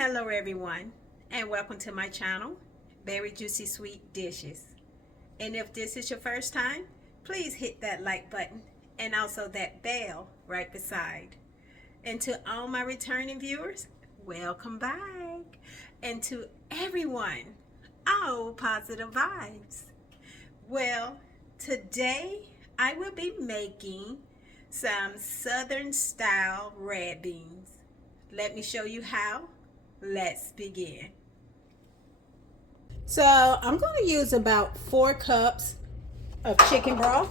Hello everyone, and welcome to my channel, Berryjuicysweet Dishes. And if this is your first time, please hit that like button and also that bell right beside. And to all my returning viewers, welcome back. And to everyone, all positive vibes. Well, today I will be making some southern style red beans. Let me show you how. Let's begin. So I'm going to use about 4 cups of chicken broth.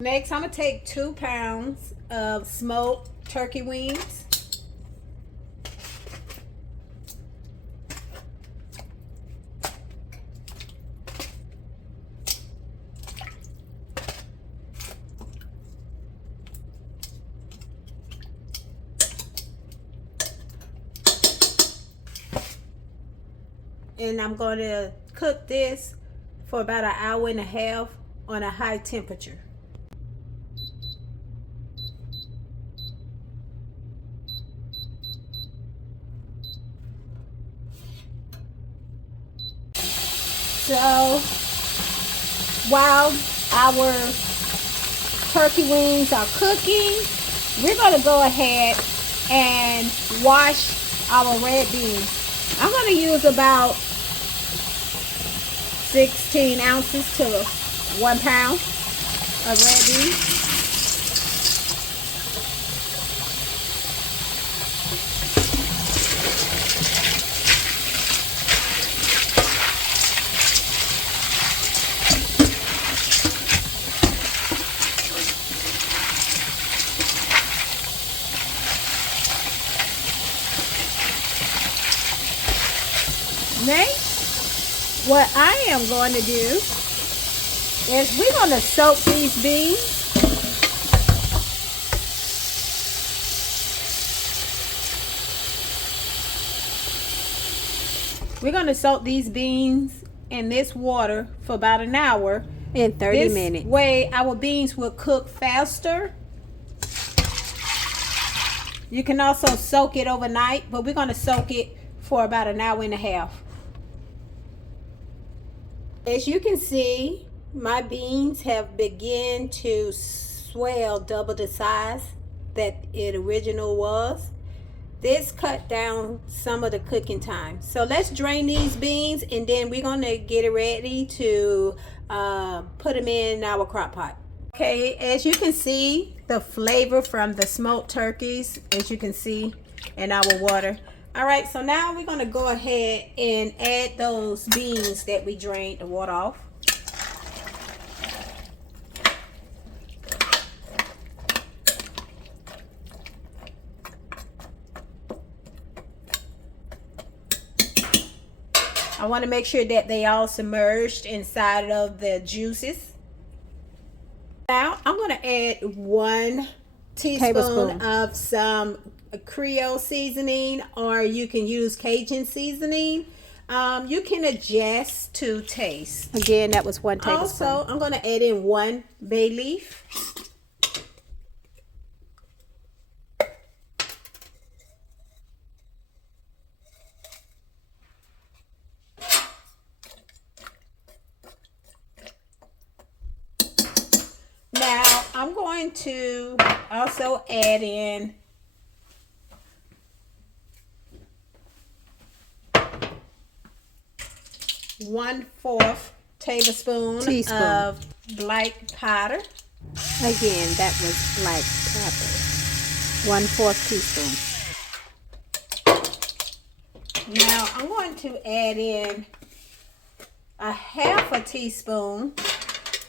Next, I'm going to take 2 pounds of smoked turkey wings. And I'm going to cook this for about an hour and a half on a high temperature. So while our turkey wings are cooking, we're going to go ahead and wash our red beans. I'm going to use about 16 ounces to 1 pound of red beans. Next, what I am going to do is we're going to soak these beans. We're going to soak these beans in this water for about an hour. In 30 minutes. This way our beans will cook faster. You can also soak it overnight, but we're going to soak it for about an hour and a half. As you can see, my beans have begun to swell double the size that it original was. This cut down some of the cooking time. So let's drain these beans and then we're going to get it ready to put them in our crock pot. Okay, as you can see, the flavor from the smoked turkeys, as you can see in our water. All right, so now we're going to go ahead and add those beans that we drained the water off. I want to make sure that they all submerged inside of the juices. Now I'm going to add 1 tablespoon of some Creole seasoning, or you can use Cajun seasoning. You can adjust to taste. Again, that was 1 tablespoon. Also, I'm going to add in 1 bay leaf. Now, I'm going to also add in 1/4 tablespoon of black powder. Again, that was black pepper. 1/4 teaspoon. Now I'm going to add in a 1/2 teaspoon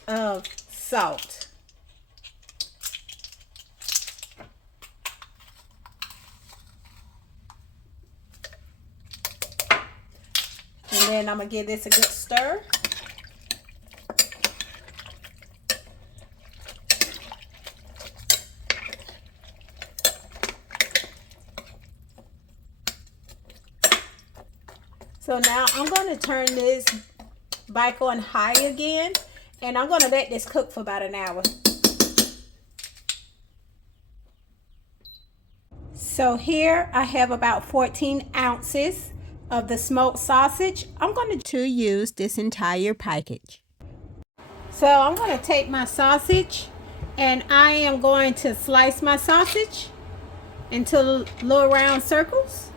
of salt. then I'm going to give this a good stir. So now I'm going to turn this back on high again, and I'm going to let this cook for about an hour. So here I have about 14 ounces of the smoked sausage. I'm going to use this entire package. So I'm going to take my sausage, and I am going to slice my sausage into little round circles.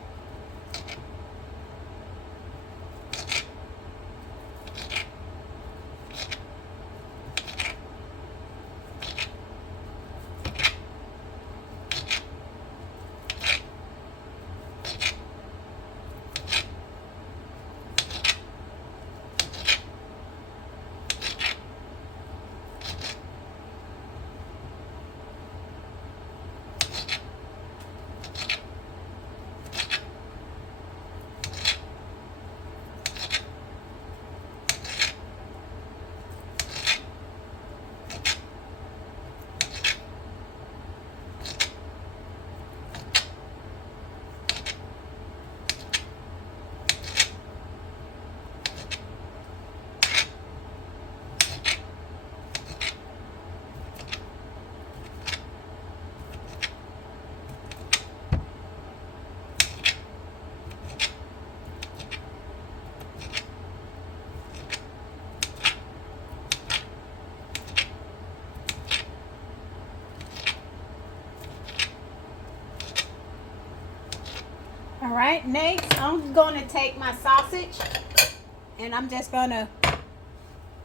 All right, next I'm going to take my sausage and I'm just going to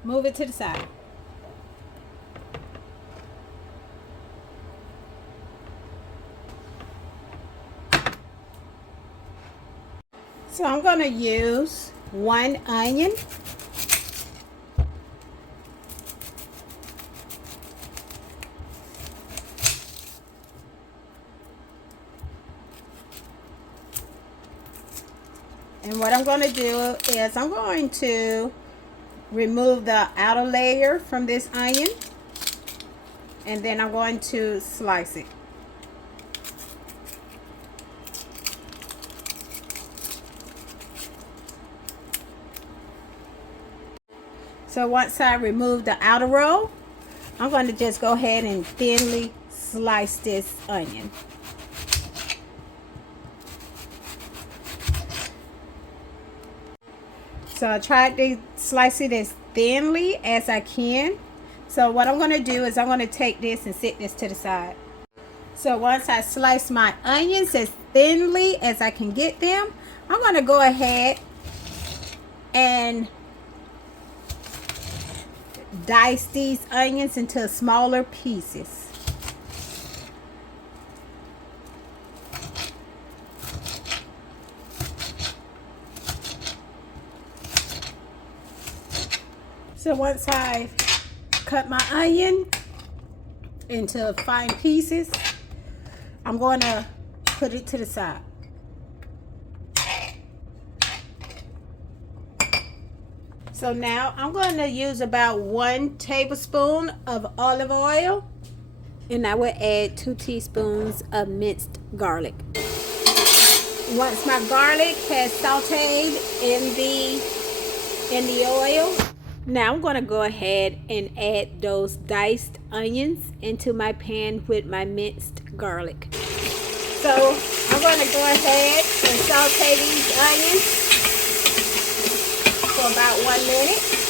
move it to the side. So I'm going to use 1 onion. And what I'm going to do is I'm going to remove the outer layer from this onion, and then I'm going to slice it. So once I remove the outer roll, I'm going to just go ahead and thinly slice this onion. So I tried to slice it as thinly as I can. So what I'm going to do is I'm going to take this and set this to the side. So once I slice my onions as thinly as I can get them, I'm going to go ahead and dice these onions into smaller pieces. So once I cut my onion into fine pieces, I'm going to put it to the side. So now I'm going to use about 1 tablespoon of olive oil, and I will add 2 teaspoons of minced garlic. Once my garlic has sauteed in the oil, now I'm going to go ahead and add those diced onions into my pan with my minced garlic. So I'm going to go ahead and saute these onions for about 1 minute.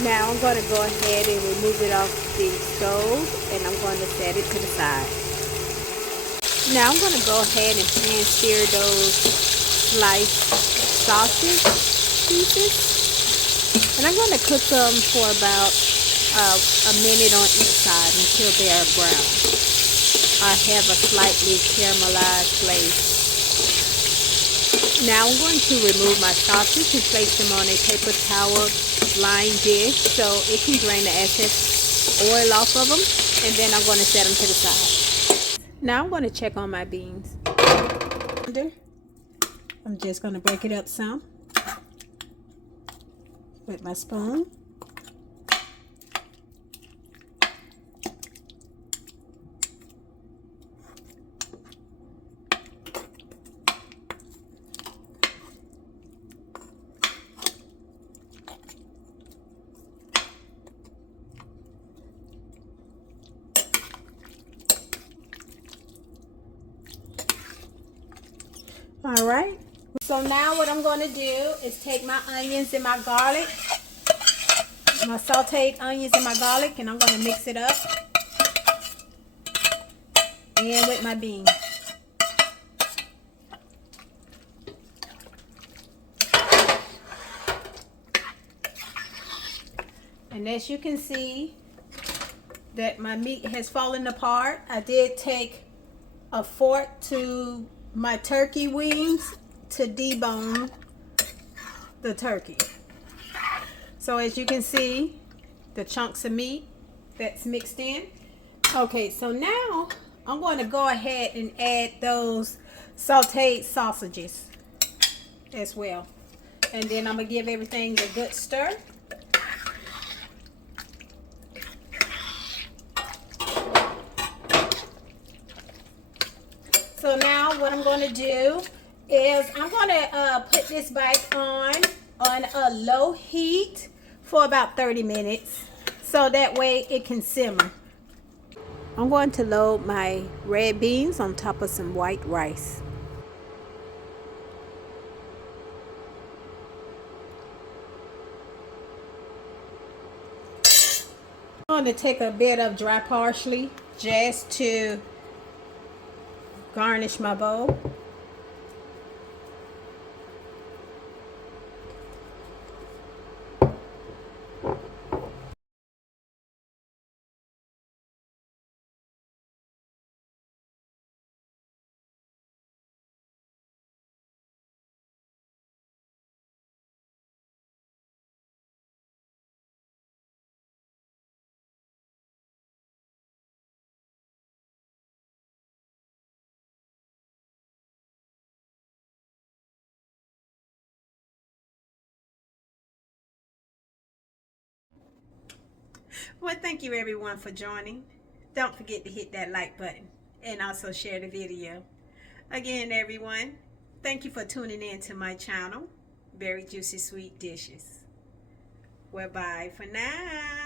Now I'm going to go ahead and remove it off the stove, and I'm going to set it to the side. Now I'm going to go ahead and pan sear those sliced sausage pieces, and I'm going to cook them for about a minute on each side until they are brown. I have a slightly caramelized glaze. Now I'm going to remove my sausage and place them on a paper towel lined dish so it can drain the excess oil off of them, and then I'm going to set them to the side. Now I'm going to check on my beans. I'm just going to break it up some with my spoon. All right, so now what I'm going to do is take my onions and my garlic, my sauteed onions and my garlic, and I'm going to mix it up and with my beans. And as you can see that my meat has fallen apart, I did take a fork to my turkey wings to debone the turkey. So as you can see, the chunks of meat that's mixed in. Okay, so now I'm going to go ahead and add those sauteed sausages as well. And then I'm going to give everything a good stir. So now what I'm going to do is I'm going to put this back on a low heat for about 30 minutes so that way it can simmer. I'm going to load my red beans on top of some white rice. I'm going to take a bit of dry parsley just to garnish my bowl. Well, thank you everyone for joining. Don't forget to hit that like button and also share the video. Again, everyone, thank you for tuning in to my channel, Berryjuicysweet Dishes. Well, bye for now.